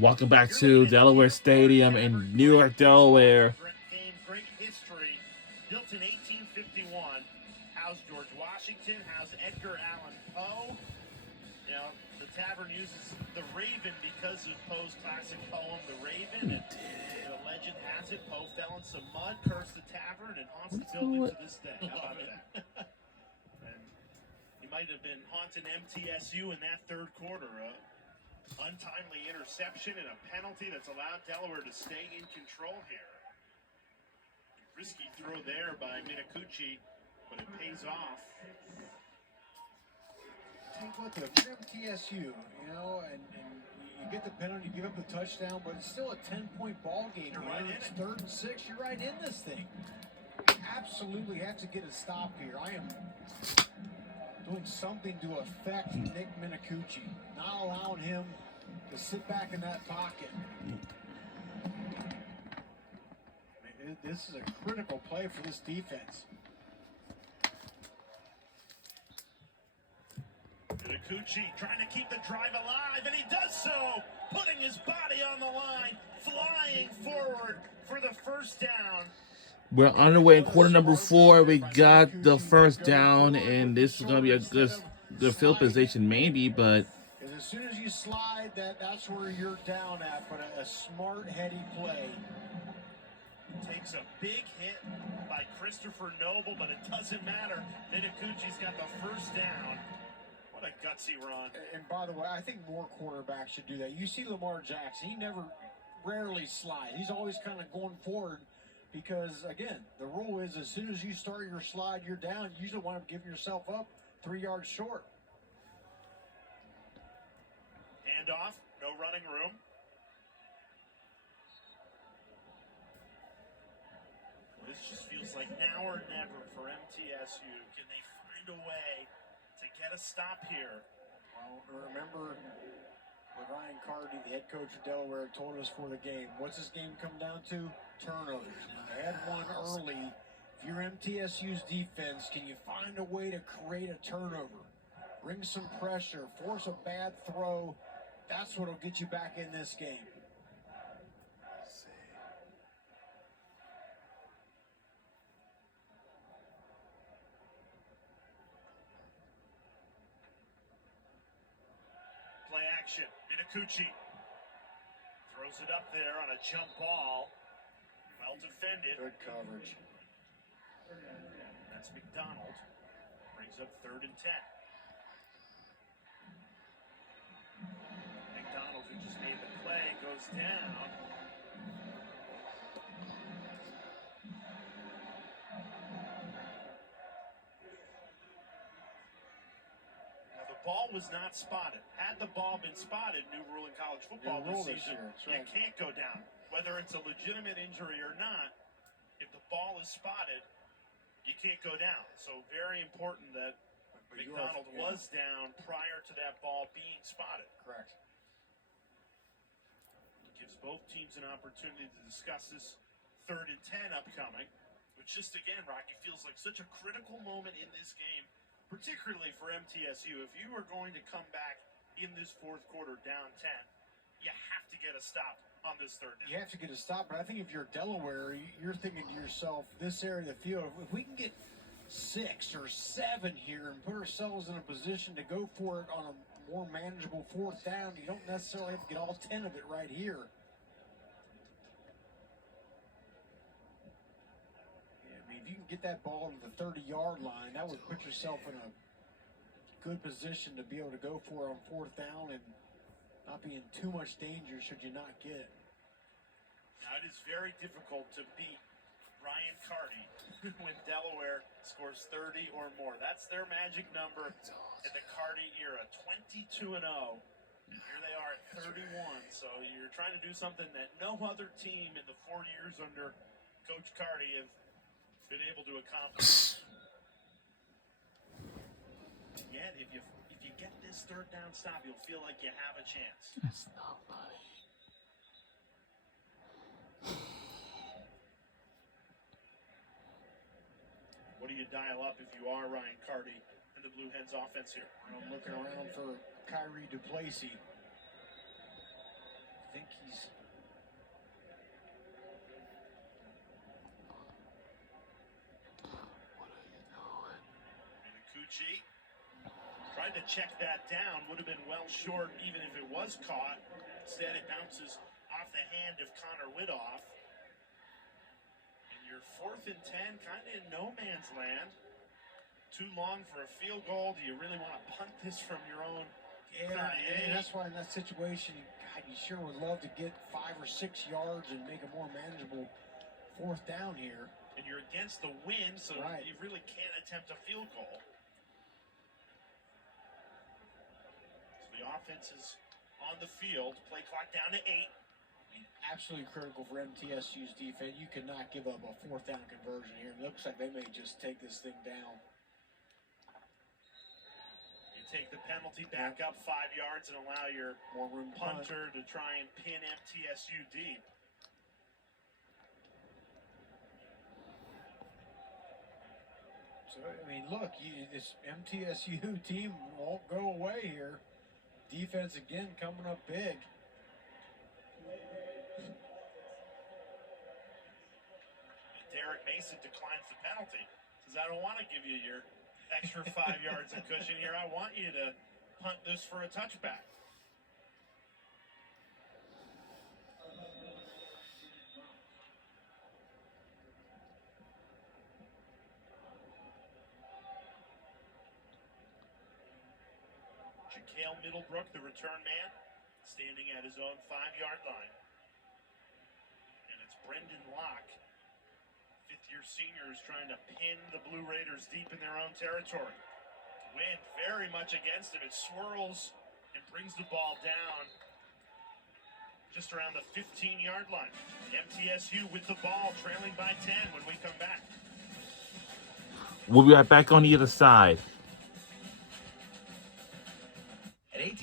Welcome back to Delaware Stadium in Newark, Delaware. Great history. Built in 1851. How's George Washington? How's Edgar Allan Poe? You know, the tavern uses the Raven because of Poe's classic poem, The Raven. And the legend has it, Poe fell in some mud, cursed the tavern, and haunts the building to this day. How about that? And he might have been haunting MTSU in that third quarter. Untimely interception and a penalty that's allowed Delaware to stay in control here. Risky throw there by Minicucci, but it pays off. Take a look at MTSU, you know, and you get the penalty, you give up the touchdown, but it's still a 10-point ball game. You're right in It's it. 3rd and 6. You're right in this thing. You absolutely have to get a stop here. I am doing something to affect Nick Minicucci, not allowing him to sit back in that pocket. I mean, this is a critical play for this defense. Minicucci trying to keep the drive alive, and he does so, putting his body on the line, flying forward for the first down. We're underway in quarter number 4. We got the first down, and this is going to be a good field position, maybe, but as soon as you slide, that's where you're down at. But a smart, heady play. Takes a big hit by Christopher Noble, but it doesn't matter. Minicucci's got the first down. What a gutsy run. And by the way, I think more quarterbacks should do that. You see Lamar Jackson, he rarely slides. He's always kind of going forward because, again, the rule is as soon as you start your slide, you're down. You usually wind up giving yourself up 3 yards short. Handoff, no running room. This just feels like now or never for MTSU. Can they find a way to get a stop here? Well, remember what Ryan Carty, the head coach of Delaware, told us for the game. What's this game come down to? Turnovers. They had one early. If you're MTSU's defense, can you find a way to create a turnover? Bring some pressure, force a bad throw. That's what will get you back in this game. Play action. Minicucci throws it up there on a jump ball. Well defended. Good coverage. That's McDonald. Brings up 3rd and 10. McDonald, who just made the play, goes down. Now, the ball was not spotted. Had the ball been spotted, new rule in college football this season, you can't go down. Whether it's a legitimate injury or not, if the ball is spotted, you can't go down. So very important that McDonald was down prior to that ball being spotted. Correct. Gives both teams an opportunity to discuss this 3rd and 10 upcoming, which just again, Rocky, feels like such a critical moment in this game, particularly for MTSU. If you are going to come back in this 4th quarter down 10, you have to get a stop on this 3rd down. You have to get a stop, but I think if you're Delaware, you're thinking to yourself, this area of the field, if we can get 6 or 7 here and put ourselves in a position to go for it on a more manageable 4th down, you don't necessarily have to get all 10 of it right here. I mean, if you can get that ball to the 30-yard line, that would put yourself in a good position to be able to go for it on 4th down and not be in too much danger should you not get it. Now, it is very difficult to beat Ryan Carty when Delaware scores 30 or more. That's their magic number in the Carty era, 22-0. Here they are at 31, so you're trying to do something that no other team in the 4 years under Coach Carty have been able to accomplish. Yet, if you get this 3rd down stop, you'll feel like you have a chance. that's not funny. What do you dial up if you are Ryan Carty and the Blue Hens offense here? I'm looking around for Kyrie Duplessis. I think think he's. Minicucci tried to check that down, would have been well short even if it was caught. Instead, it bounces off the hand of Connor Widoff. And you're 4th and 10, kind of in no man's land. Too long for a field goal. Do you really want to punt this from your own? Yeah, and that's why in that situation, God, you sure would love to get 5 or 6 yards and make a more manageable 4th down here. And you're against the wind, so Right. you really can't attempt a field goal. So the offense is on the field. Play clock down to 8. I mean, absolutely critical for MTSU's defense. You cannot give up a 4th down conversion here. It looks like they may just take this thing down. You take the penalty back up 5 yards and allow your More room to punt. punter to try and pin MTSU deep. So, I mean, look, this MTSU team won't go away here. Defense again coming up big. Derek Mason declines the penalty. Says, I don't want to give you your extra 5 yards of cushion here. I want you to punt this for a touchback. Jakail Middlebrook, the return man, standing at his own 5-yard line. And it's Brendan Locke, 5th-year senior, who's trying to pin the Blue Raiders deep in their own territory. Wind very much against him. It swirls and brings the ball down just around the 15-yard line. MTSU with the ball, trailing by 10 when we come back. We'll be right back on the other side.